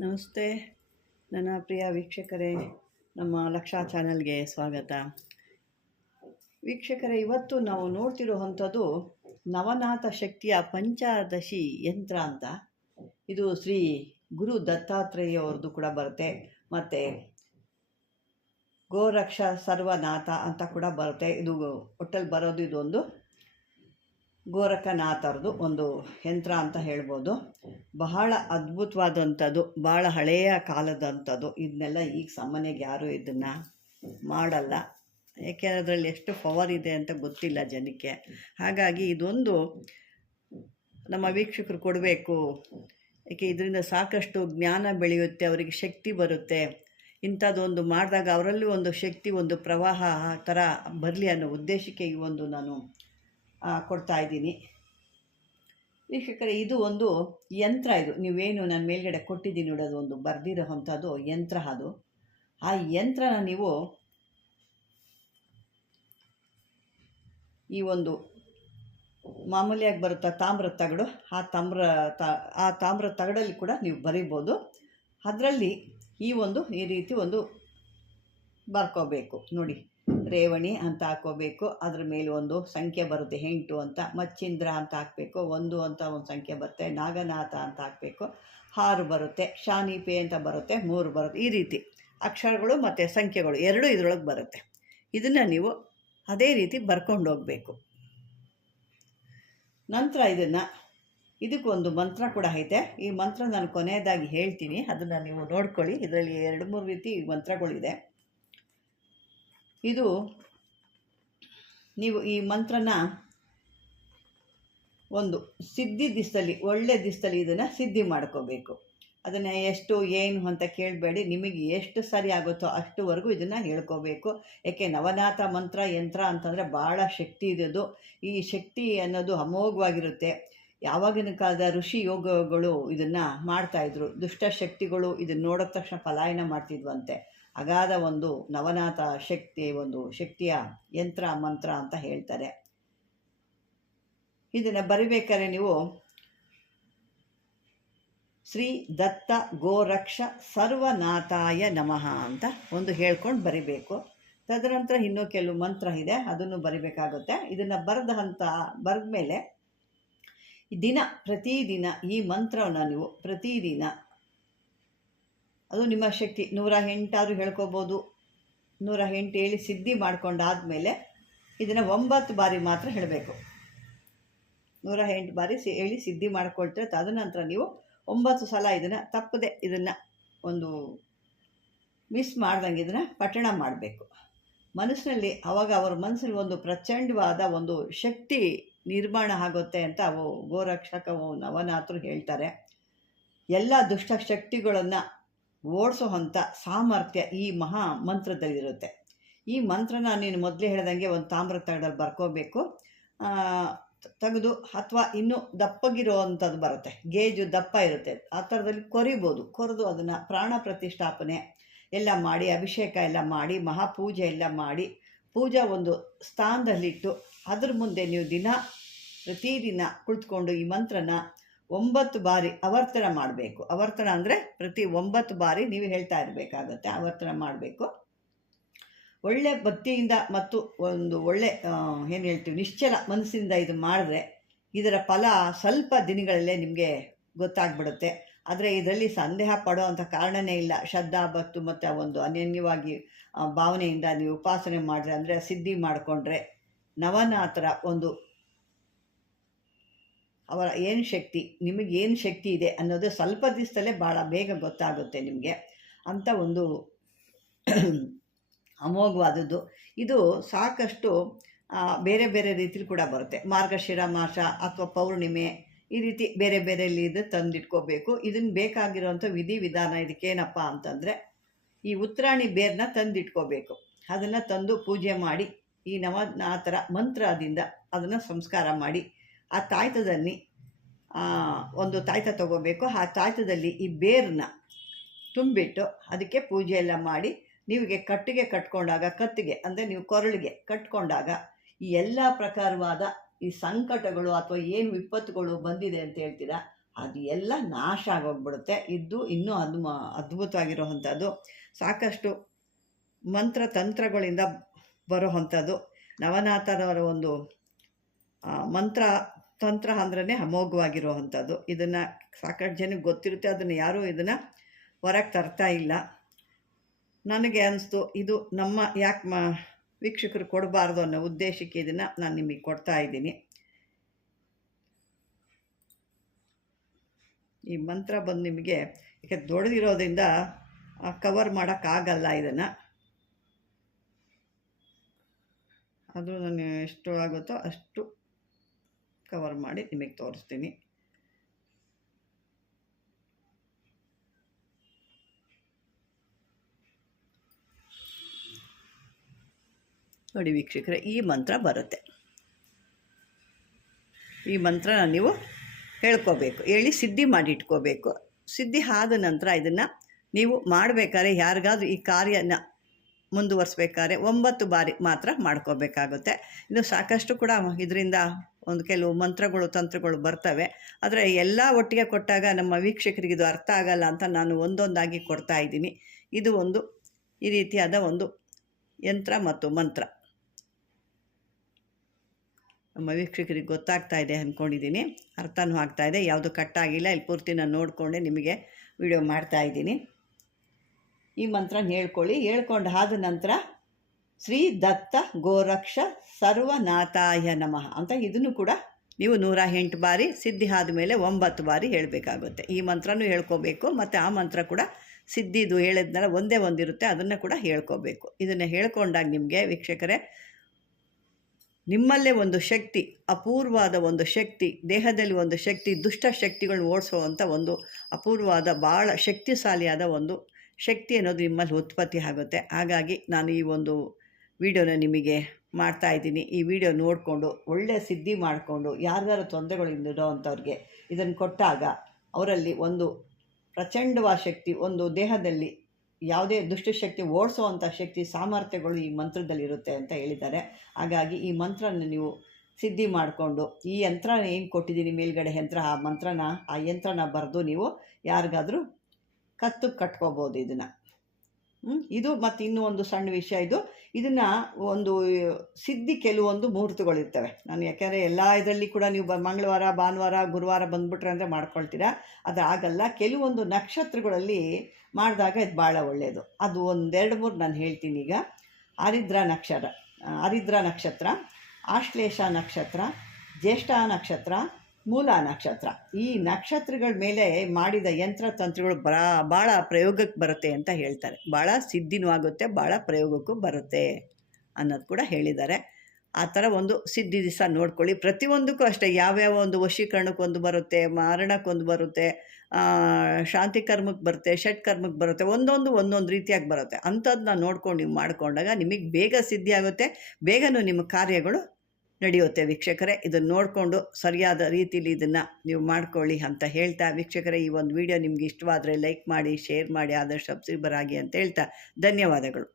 ನಮಸ್ತೆ. ನನ್ನ ಪ್ರಿಯ ವೀಕ್ಷಕರೇ, ನಮ್ಮ ಲಕ್ಷಾ ಚಾನಲ್ಗೆ ಸ್ವಾಗತ. ವೀಕ್ಷಕರೇ, ಇವತ್ತು ನಾವು ನೋಡ್ತಿರುವಂಥದ್ದು ನವನಾಥ ಶಕ್ತಿಯ ಪಂಚದಶಿ ಯಂತ್ರ ಅಂತ. ಇದು ಶ್ರೀ ಗುರು ದತ್ತಾತ್ರೇಯವ್ರದ್ದು ಕೂಡ ಬರುತ್ತೆ. ಮತ್ತು ಗೋರಕ್ಷ ಸರ್ವನಾಥ ಅಂತ ಕೂಡ ಬರುತ್ತೆ. ಇದು ಒಟ್ಟಲ್ಲಿ ಬರೋದು ಇದೊಂದು ಗೋರಖನಾಥರದು ಒಂದು ಯಂತ್ರ ಅಂತ ಹೇಳ್ಬೋದು. ಬಹಳ ಅದ್ಭುತವಾದಂಥದ್ದು, ಬಹಳ ಹಳೆಯ ಕಾಲದಂಥದ್ದು. ಇದನ್ನೆಲ್ಲ ಈಗ ಸಾಮಾನ್ಯವಾಗಿ ಯಾರೂ ಇದನ್ನು ಮಾಡಲ್ಲ. ಏಕೆ ಅದರಲ್ಲಿ ಎಷ್ಟು ಪವರ್ ಇದೆ ಅಂತ ಗೊತ್ತಿಲ್ಲ ಜನಕ್ಕೆ. ಹಾಗಾಗಿ ಇದೊಂದು ನಮ್ಮ ವೀಕ್ಷಕರು ಕೊಡಬೇಕು. ಏಕೆ ಇದರಿಂದ ಸಾಕಷ್ಟು ಜ್ಞಾನ ಬೆಳೆಯುತ್ತೆ, ಅವರಿಗೆ ಶಕ್ತಿ ಬರುತ್ತೆ. ಇಂಥದ್ದೊಂದು ಮಾಡಿದಾಗ ಅವರಲ್ಲೂ ಒಂದು ಶಕ್ತಿ, ಒಂದು ಪ್ರವಾಹ ಥರ ಬರಲಿ ಅನ್ನೋ ಉದ್ದೇಶಕ್ಕೆ ಈ ಒಂದು ನಾನು ಕೊಡ್ತಾ ಇದ್ದೀನಿ. ವೀಕ್ಷಕರೇ, ಇದು ಒಂದು ಯಂತ್ರ ಇದು. ನೀವೇನು ನಾನು ಮೇಲ್ಗಡೆ ಕೊಟ್ಟಿದ್ದೀನಿ ನೋಡಿ, ಅದು ಒಂದು ಬರೆದಿರೋ ಅಂಥದ್ದು ಯಂತ್ರ ಅದು. ಆ ಯಂತ್ರನ ನೀವು ಈ ಒಂದು ಮಾಮೂಲಿಯಾಗಿ ಬರುತ್ತಾ ತಾಮ್ರ ತಗಡು, ಆ ತಾಮ್ರ ಆ ತಾಮ್ರ ತಗಡಲ್ಲಿ ಕೂಡ ನೀವು ಬರಿಬೋದು. ಅದರಲ್ಲಿ ಈ ಒಂದು ಈ ರೀತಿ ಒಂದು ಬರ್ಕೋಬೇಕು. ನೋಡಿ ರೇವಣಿ ಅಂತ ಹಾಕೋಬೇಕು. ಅದ್ರ ಮೇಲೆ ಒಂದು ಸಂಖ್ಯೆ ಬರುತ್ತೆ, ಎಂಟು ಅಂತ. ಮಚ್ಚಿಂದ್ರ ಅಂತ ಹಾಕಬೇಕು, ಒಂದು ಅಂತ ಒಂದು ಸಂಖ್ಯೆ ಬರುತ್ತೆ. ನಾಗನಾಥ ಅಂತ ಹಾಕಬೇಕು, ಆರು ಬರುತ್ತೆ. ಶಾನಿಪೆ ಅಂತ ಬರುತ್ತೆ, ಮೂರು ಬರುತ್ತೆ. ಈ ರೀತಿ ಅಕ್ಷರಗಳು ಮತ್ತು ಸಂಖ್ಯೆಗಳು ಎರಡೂ ಇದರೊಳಗೆ ಬರುತ್ತೆ. ಇದನ್ನು ನೀವು ಅದೇ ರೀತಿ ಬರ್ಕೊಂಡು ಹೋಗಬೇಕು. ನಂತರ ಇದನ್ನು ಇದಕ್ಕೊಂದು ಮಂತ್ರ ಕೂಡ ಐತೆ. ಈ ಮಂತ್ರ ನಾನು ಕೊನೆಯದಾಗಿ ಹೇಳ್ತೀನಿ. ಅದನ್ನು ನೀವು ನೋಡ್ಕೊಳ್ಳಿ. ಇದರಲ್ಲಿ ಎರಡು, ಮೂರು ರೀತಿ ಮಂತ್ರಗಳಿದೆ. ಇದು ನೀವು ಈ ಮಂತ್ರನ ಒಂದು ಸಿದ್ಧಿ ದಿಸ್ತಲ್ಲಿ ಒಳ್ಳೆ ದಿಸ್ತಲ್ಲಿ ಇದನ್ನು ಸಿದ್ಧಿ ಮಾಡ್ಕೋಬೇಕು. ಅದನ್ನು ಎಷ್ಟು, ಏನು ಅಂತ ಕೇಳಬೇಡಿ. ನಿಮಗೆ ಎಷ್ಟು ಸರಿ ಆಗುತ್ತೋ ಅಷ್ಟುವರೆಗೂ ಇದನ್ನು ಹೇಳ್ಕೋಬೇಕು. ಯಾಕೆ ನವನಾಥ ಮಂತ್ರ, ಯಂತ್ರ ಅಂತಂದರೆ ಭಾಳ ಶಕ್ತಿ ಇರೋದು ಈ ಶಕ್ತಿ ಅನ್ನೋದು ಅಮೋಘವಾಗಿರುತ್ತೆ. ಯಾವಾಗಿನ ಕಾಲದ ಋಷಿ ಯೋಗಗಳು ಇದನ್ನು ಮಾಡ್ತಾಯಿದ್ರು ದುಷ್ಟ ಶಕ್ತಿಗಳು ಇದನ್ನು ನೋಡಿದ ತಕ್ಷಣ ಪಲಾಯನ ಮಾಡ್ತಿದ್ವಂತೆ. ಅಗಾಧ ಒಂದು ನವನಾಥ ಶಕ್ತಿ ಒಂದು ಶಕ್ತಿಯ ಯಂತ್ರ, ಮಂತ್ರ ಅಂತ ಹೇಳ್ತಾರೆ. ಇದನ್ನು ಬರಿಬೇಕಾದ್ರೆ ನೀವು ಶ್ರೀ ದತ್ತ ಗೋರಕ್ಷ ಸರ್ವನಾಥಾಯ ನಮಃ ಅಂತ ಒಂದು ಹೇಳ್ಕೊಂಡು ಬರಿಬೇಕು. ತದನಂತರ ಇನ್ನೂ ಕೆಲವು ಮಂತ್ರ ಇದೆ, ಅದನ್ನು ಬರಿಬೇಕಾಗುತ್ತೆ. ಇದನ್ನು ಬರೆದ ಹಂತ ಬರೆದ ಮೇಲೆ ದಿನ, ಪ್ರತಿದಿನ ಈ ಮಂತ್ರವನ್ನು ನೀವು ಪ್ರತಿದಿನ ಅದು ನಿಮ್ಮ ಶಕ್ತಿ. ನೂರ ಎಂಟಾದರೂ ಹೇಳ್ಕೊಬೋದು. ನೂರ ಎಂಟು ಹೇಳಿ ಸಿದ್ಧಿ ಮಾಡ್ಕೊಂಡಾದಮೇಲೆ ಇದನ್ನು ಒಂಬತ್ತು ಬಾರಿ ಮಾತ್ರ ಹೇಳಬೇಕು. ನೂರ ಎಂಟು ಬಾರಿ ಸಿ ಹೇಳಿ ಸಿದ್ಧಿ ಮಾಡ್ಕೊಳ್ತಾರೆ ತದನಂತರ ನೀವು ಒಂಬತ್ತು ಸಲ ಇದನ್ನು ತಪ್ಪದೆ ಇದನ್ನು ಒಂದು ಮಿಸ್ ಮಾಡ್ದಂಗೆ ಇದನ್ನು ಪಠಣ ಮಾಡಬೇಕು. ಮನಸ್ಸಿನಲ್ಲಿ ಅವಾಗ ಅವರ ಮನಸ್ಸಲ್ಲಿ ಒಂದು ಪ್ರಚಂಡವಾದ ಒಂದು ಶಕ್ತಿ ನಿರ್ಮಾಣ ಆಗುತ್ತೆ ಅಂತ ಅವು ಗೋರಕ್ಷಕ ನವನಾಥರು ಹೇಳ್ತಾರೆ. ಎಲ್ಲ ದುಷ್ಟ ಶಕ್ತಿಗಳನ್ನು ಓಡಿಸೋವಂಥ ಸಾಮರ್ಥ್ಯ ಈ ಮಹಾ ಮಂತ್ರದಲ್ಲಿರುತ್ತೆ. ಈ ಮಂತ್ರನ ನೀನು ಮೊದಲೇ ಹೇಳ್ದಂಗೆ ಒಂದು ತಾಮ್ರ ತಗಡಲ್ಲಿ ಬರ್ಕೋಬೇಕು. ತೆಗೆದು ಅಥವಾ ಇನ್ನೂ ದಪ್ಪಗಿರೋ ಅಂಥದ್ದು ಬರುತ್ತೆ. ಗೇಜು ದಪ್ಪ ಇರುತ್ತೆ. ಆ ಥರದಲ್ಲಿ ಕೊರಿಬೋದು. ಕೊರೆದು ಅದನ್ನು ಪ್ರಾಣ ಪ್ರತಿಷ್ಠಾಪನೆ ಎಲ್ಲ ಮಾಡಿ, ಅಭಿಷೇಕ ಎಲ್ಲ ಮಾಡಿ ಮಹಾಪೂಜೆ ಎಲ್ಲ ಮಾಡಿ, ಪೂಜಾ ಒಂದು ಸ್ಥಾನದಲ್ಲಿಟ್ಟು ಅದ್ರ ಮುಂದೆ ನೀವು ದಿನ ಪ್ರತಿದಿನ ಕುಳಿತುಕೊಂಡು ಈ ಮಂತ್ರನ ಒಂಬತ್ತು ಬಾರಿ ಅವರ್ತನ ಮಾಡಬೇಕು. ಅವರ್ತನ ಅಂದರೆ ಪ್ರತಿ ಒಂಬತ್ತು ಬಾರಿ ನೀವು ಹೇಳ್ತಾ ಇರಬೇಕಾಗತ್ತೆ. ಆವರ್ತನ ಮಾಡಬೇಕು. ಒಳ್ಳೆ ಭಕ್ತಿಯಿಂದ ಮತ್ತು ಒಂದು ಒಳ್ಳೆ ಏನು ಹೇಳ್ತೀವಿ, ನಿಶ್ಚಲ ಮನಸ್ಸಿಂದ ಇದು ಮಾಡಿದ್ರೆ ಇದರ ಫಲ ಸ್ವಲ್ಪ ದಿನಗಳಲ್ಲೇ ನಿಮಗೆ ಗೊತ್ತಾಗ್ಬಿಡುತ್ತೆ. ಆದರೆ ಇದರಲ್ಲಿ ಸಂದೇಹ ಪಡೋ ಅಂಥ ಕಾರಣನೇ ಇಲ್ಲ. ಶ್ರದ್ಧಾ, ಭಕ್ತು ಮತ್ತು ಒಂದು ಅನನ್ಯವಾಗಿ ಭಾವನೆಯಿಂದ ನೀವು ಉಪಾಸನೆ ಮಾಡಿದ್ರೆ ಅಂದರೆ ಸಿದ್ಧಿ ಮಾಡಿಕೊಂಡ್ರೆ ನವನಾಥರ ಒಂದು ಅವರ ಏನು ಶಕ್ತಿ, ನಿಮಗೆ ಏನು ಶಕ್ತಿ ಇದೆ ಅನ್ನೋದು ಸ್ವಲ್ಪ ದಿವಸದಲ್ಲೇ ಭಾಳ ಬೇಗ ಗೊತ್ತಾಗುತ್ತೆ ನಿಮಗೆ ಅಂತ ಒಂದು ಅಮೋಘವಾದದ್ದು. ಇದು ಸಾಕಷ್ಟು ಬೇರೆ ಬೇರೆ ರೀತಿಲಿ ಕೂಡ ಬರುತ್ತೆ. ಮಾರ್ಗಶಿರ ಮಾಸ ಅಥವಾ ಪೌರ್ಣಿಮೆ ಈ ರೀತಿ ಬೇರೆ ಬೇರೆಯಲ್ಲಿ ಇದು ತಂದಿಟ್ಕೋಬೇಕು. ಇದನ್ನು ಬೇಕಾಗಿರೋವಂಥ ವಿಧಿ ವಿಧಾನ ಇದಕ್ಕೇನಪ್ಪ ಅಂತಂದರೆ ಈ ಉತ್ತರಾಣಿ ಬೇರನ್ನ ತಂದಿಟ್ಕೋಬೇಕು. ಅದನ್ನು ತಂದು ಪೂಜೆ ಮಾಡಿ ಈ ನವ ಆ ಥರ ಮಂತ್ರದಿಂದ ಅದನ್ನು ಸಂಸ್ಕಾರ ಮಾಡಿ ಆ ತಾಯ್ತದಲ್ಲಿ ಒಂದು ತಾಯ್ತ ತಗೋಬೇಕು. ಆ ತಾಯ್ತದಲ್ಲಿ ಈ ಬೇರನ್ನ ತುಂಬಿಟ್ಟು ಅದಕ್ಕೆ ಪೂಜೆ ಎಲ್ಲ ಮಾಡಿ ನಿಮಗೆ ಕಟ್ಟಿಗೆ ಕಟ್ಕೊಂಡಾಗ, ಕತ್ತಿಗೆ ಅಂದರೆ ನೀವು ಕೊರಳಿಗೆ ಕಟ್ಕೊಂಡಾಗ, ಈ ಎಲ್ಲ ಪ್ರಕಾರವಾದ ಈ ಸಂಕಟಗಳು ಅಥವಾ ಏನು ವಿಪತ್ತುಗಳು ಬಂದಿದೆ ಅಂತ ಹೇಳ್ತೀರಾ, ಅದು ಎಲ್ಲ ನಾಶ ಆಗೋಗ್ಬಿಡುತ್ತೆ. ಇದು ಇನ್ನೂ ಅದು ಅದ್ಭುತವಾಗಿರೋವಂಥದ್ದು. ಸಾಕಷ್ಟು ಮಂತ್ರ ತಂತ್ರಗಳಿಂದ ಬರೋವಂಥದ್ದು. ನವನಾಥನವರ ಒಂದು ಮಂತ್ರ ತಂತ್ರ ಅಂದ್ರೆ ಅಮೋಘವಾಗಿರುವಂಥದ್ದು. ಇದನ್ನು ಸಾಕಷ್ಟು ಜನಕ್ಕೆ ಗೊತ್ತಿರುತ್ತೆ, ಅದನ್ನು ಯಾರೂ ಇದನ್ನು ಹೊರಗೆ ತರ್ತಾ ಇಲ್ಲ. ನನಗೆ ಅನಿಸ್ತು, ಇದು ನಮ್ಮ ಯಾಕೆ ಮ ವೀಕ್ಷಕರು ಕೊಡಬಾರ್ದು ಅನ್ನೋ ಉದ್ದೇಶಕ್ಕೆ ಇದನ್ನು ನಾನು ನಿಮಗೆ ಕೊಡ್ತಾ ಇದ್ದೀನಿ. ಈ ಮಂತ್ರ ಬಂದು ನಿಮಗೆ ಯಾಕೆ ದೊಡ್ಡದಿರೋದ್ರಿಂದ ಕವರ್ ಮಾಡೋಕ್ಕಾಗಲ್ಲ ಇದನ್ನು. ಅದು ನಾನು ಎಷ್ಟು ಆಗುತ್ತೋ ಅಷ್ಟು ಕವರ್ ಮಾಡಿ ನಿಮಗೆ ತೋರಿಸ್ತೀನಿ. ನೋಡಿ ವೀಕ್ಷಕರೇ, ಈ ಮಂತ್ರ ಬರುತ್ತೆ. ಈ ಮಂತ್ರನ ನೀವು ಹೇಳ್ಕೋಬೇಕು. ಹೇಳಿ ಸಿದ್ಧಿ ಮಾಡಿ ಇಟ್ಕೋಬೇಕು. ಸಿದ್ಧಿ ಆದ ನಂತರ ಇದನ್ನು ನೀವು ಮಾಡಬೇಕಾದ್ರೆ ಯಾರಿಗಾದ್ರೂ ಈ ಕಾರ್ಯನ ಮುಂದುವರಿಸ್ಬೇಕಾದ್ರೆ ಒಂಬತ್ತು ಬಾರಿ ಮಾತ್ರ ಮಾಡ್ಕೋಬೇಕಾಗುತ್ತೆ. ಇದು ಸಾಕಷ್ಟು ಕೂಡ ಇದರಿಂದ ಒಂದು ಕೆಲವು ಮಂತ್ರಗಳು, ತಂತ್ರಗಳು ಬರ್ತವೆ. ಆದರೆ ಎಲ್ಲ ಒಟ್ಟಿಗೆ ಕೊಟ್ಟಾಗ ನಮ್ಮ ವೀಕ್ಷಕರಿಗೆ ಇದು ಅರ್ಥ ಆಗಲ್ಲ ಅಂತ ನಾನು ಒಂದೊಂದಾಗಿ ಕೊಡ್ತಾ ಇದ್ದೀನಿ. ಇದು ಒಂದು, ಈ ರೀತಿಯಾದ ಒಂದು ಯಂತ್ರ ಮತ್ತು ಮಂತ್ರ. ನಮ್ಮ ವೀಕ್ಷಕರಿಗೆ ಗೊತ್ತಾಗ್ತಾ ಇದೆ ಅಂದ್ಕೊಂಡಿದ್ದೀನಿ ಅರ್ಥನೂ ಆಗ್ತಾ ಇದೆ. ಯಾವುದು ಕಟ್ಟಾಗಿಲ್ಲ ಇಲ್ಲಿ ಪೂರ್ತಿ ನಾನು ನೋಡಿಕೊಂಡೆ, ನಿಮಗೆ ವಿಡಿಯೋ ಮಾಡ್ತಾ ಇದ್ದೀನಿ. ಈ ಮಂತ್ರ ಹೇಳ್ಕೊಳ್ಳಿ. ಹೇಳ್ಕೊಂಡು ಆದ ನಂತರ ಶ್ರೀ ದತ್ತ ಗೋರಕ್ಷ ಸರ್ವನಾಥಾಯ ನಮಃ ಅಂತ ಇದನ್ನು ಕೂಡ ನೀವು ನೂರ ಎಂಟು ಬಾರಿ ಸಿದ್ಧಿ ಆದಮೇಲೆ ಒಂಬತ್ತು ಬಾರಿ ಹೇಳಬೇಕಾಗುತ್ತೆ. ಈ ಮಂತ್ರನೂ ಹೇಳ್ಕೋಬೇಕು, ಮತ್ತು ಆ ಮಂತ್ರ ಕೂಡ ಸಿದ್ಧಿದು ಹೇಳಿದ್ನಲ್ಲ, ಒಂದೇ ಒಂದಿರುತ್ತೆ, ಅದನ್ನು ಕೂಡ ಹೇಳ್ಕೋಬೇಕು. ಇದನ್ನು ಹೇಳ್ಕೊಂಡಾಗ ನಿಮಗೆ ವೀಕ್ಷಕರೇ, ನಿಮ್ಮಲ್ಲೇ ಒಂದು ಶಕ್ತಿ ಅಪೂರ್ವವಾದ ಒಂದು ಶಕ್ತಿ, ದೇಹದಲ್ಲಿ ಒಂದು ಶಕ್ತಿ, ದುಷ್ಟ ಶಕ್ತಿಗಳನ್ನ ಓಡಿಸುವಂಥ ಒಂದು ಅಪೂರ್ವವಾದ ಭಾಳ ಶಕ್ತಿಶಾಲಿಯಾದ ಒಂದು ಶಕ್ತಿ ಅನ್ನೋದು ನಿಮ್ಮಲ್ಲಿ ಉತ್ಪತ್ತಿ ಆಗುತ್ತೆ. ಹಾಗಾಗಿ ನಾನು ಈ ಒಂದು ವಿಡಿಯೋನ ನಿಮಗೆ ಮಾಡ್ತಾ ಇದ್ದೀನಿ. ಈ ವಿಡಿಯೋ ನೋಡಿಕೊಂಡು ಒಳ್ಳೆಯ ಸಿದ್ಧಿ ಮಾಡಿಕೊಂಡು ಯಾರ್ಯಾರು ತೊಂದರೆಗಳಿಂದಿರೋ ಅಂಥವ್ರಿಗೆ ಇದನ್ನು ಕೊಟ್ಟಾಗ ಅವರಲ್ಲಿ ಒಂದು ಪ್ರಚಂಡವಾದ ಶಕ್ತಿ, ಒಂದು ದೇಹದಲ್ಲಿ ಯಾವುದೇ ದುಷ್ಟಶಕ್ತಿ ಓಡಿಸುವಂಥ ಶಕ್ತಿ, ಸಾಮರ್ಥ್ಯಗಳು ಈ ಮಂತ್ರದಲ್ಲಿರುತ್ತೆ ಅಂತ ಹೇಳಿದ್ದಾರೆ. ಹಾಗಾಗಿ ಈ ಮಂತ್ರನ ನೀವು ಸಿದ್ಧಿ ಮಾಡಿಕೊಂಡು, ಈ ಯಂತ್ರ ಏನು ಕೊಟ್ಟಿದ್ದೀನಿ ಮೇಲ್ಗಡೆ ಯಂತ್ರ, ಆ ಮಂತ್ರನ, ಆ ಯಂತ್ರನ ಬರೆದು ನೀವು ಯಾರಿಗಾದರೂ ಕತ್ತು ಕಟ್ಕೋಬೋದು ಇದನ್ನು. ಇದು ಮತ್ತು ಇನ್ನೂ ಒಂದು ಸಣ್ಣ ವಿಷಯ ಇದು. ಇದನ್ನು ಒಂದು ಸಿದ್ಧಿ ಕೆಲವೊಂದು ಮುಹೂರ್ತಗಳಿರ್ತವೆ ನಾನು ಯಾಕೆಂದರೆ ಎಲ್ಲ ಇದರಲ್ಲಿ ಕೂಡ ನೀವು ಬ ಮಂಗಳವಾರ, ಭಾನುವಾರ, ಗುರುವಾರ ಬಂದುಬಿಟ್ರೆ ಅಂದರೆ ಮಾಡ್ಕೊಳ್ತೀರಾ. ಅದು ಆಗಲ್ಲ ಕೆಲವೊಂದು ನಕ್ಷತ್ರಗಳಲ್ಲಿ ಮಾಡಿದಾಗ ಇದು ಭಾಳ ಒಳ್ಳೆಯದು ಅದು ಒಂದೆರಡು ಮೂರು ನಾನು ಹೇಳ್ತೀನಿ ಈಗ. ಆರಿದ್ರ ನಕ್ಷತ್ರ ಆರಿದ್ರ ನಕ್ಷತ್ರ, ಆಶ್ಲೇಷ ನಕ್ಷತ್ರ, ಜ್ಯೇಷ್ಠ ನಕ್ಷತ್ರ ಮೂಲ ನಕ್ಷತ್ರ. ಈ ನಕ್ಷತ್ರಗಳ ಮೇಲೆ ಮಾಡಿದ ಯಂತ್ರ ತಂತ್ರಗಳು ಬಹಳ ಭಾಳ ಪ್ರಯೋಗಕ್ಕೆ ಬರುತ್ತೆ ಅಂತ ಹೇಳ್ತಾರೆ. ಭಾಳ ಸಿದ್ಧಿನೂ ಆಗುತ್ತೆ ಭಾಳ ಪ್ರಯೋಗಕ್ಕೂ ಬರುತ್ತೆ ಅನ್ನೋದು ಕೂಡ ಹೇಳಿದ್ದಾರೆ. ಆ ಥರ ಒಂದು ಸಿದ್ಧಿ ದಿವಸ ನೋಡ್ಕೊಳ್ಳಿ. ಪ್ರತಿಯೊಂದಕ್ಕೂ ಅಷ್ಟೇ, ಯಾವ್ಯಾವ ಒಂದು ವಶೀಕರಣಕ್ಕೊಂದು ಬರುತ್ತೆ ಮಾರಣಕ್ಕೊಂದು ಬರುತ್ತೆ ಶಾಂತಿ ಕರ್ಮಕ್ಕೆ ಬರುತ್ತೆ, ಷಟ್ ಕರ್ಮಕ್ಕೆ ಬರುತ್ತೆ, ಒಂದೊಂದು ಒಂದೊಂದು ರೀತಿಯಾಗಿ ಬರುತ್ತೆ. ಅಂಥದ್ದನ್ನ ನೋಡ್ಕೊಂಡು ನೀವು ಮಾಡಿಕೊಂಡಾಗ ನಿಮಗೆ ಬೇಗ ಸಿದ್ಧಿ ಆಗುತ್ತೆ ಬೇಗನೂ ನಿಮ್ಮ ಕಾರ್ಯಗಳು ನಡೆಯುತ್ತೆ ವೀಕ್ಷಕರೇ. ಇದನ್ನು ನೋಡಿಕೊಂಡು ಸರಿಯಾದ ರೀತಿಯಲ್ಲಿ ಇದನ್ನು ನೀವು ಮಾಡ್ಕೊಳ್ಳಿ ಅಂತ ಹೇಳ್ತಾ ವೀಕ್ಷಕರೇ, ಈ ಒಂದು ವಿಡಿಯೋ ನಿಮ್ಗೆ ಇಷ್ಟವಾದರೆ ಲೈಕ್ ಮಾಡಿ, ಶೇರ್ ಮಾಡಿ ಆದಷ್ಟು ಸಬ್ಸ್ಕ್ರೈಬರ್ ಆಗಿ ಅಂತ ಹೇಳ್ತಾ ಧನ್ಯವಾದಗಳು.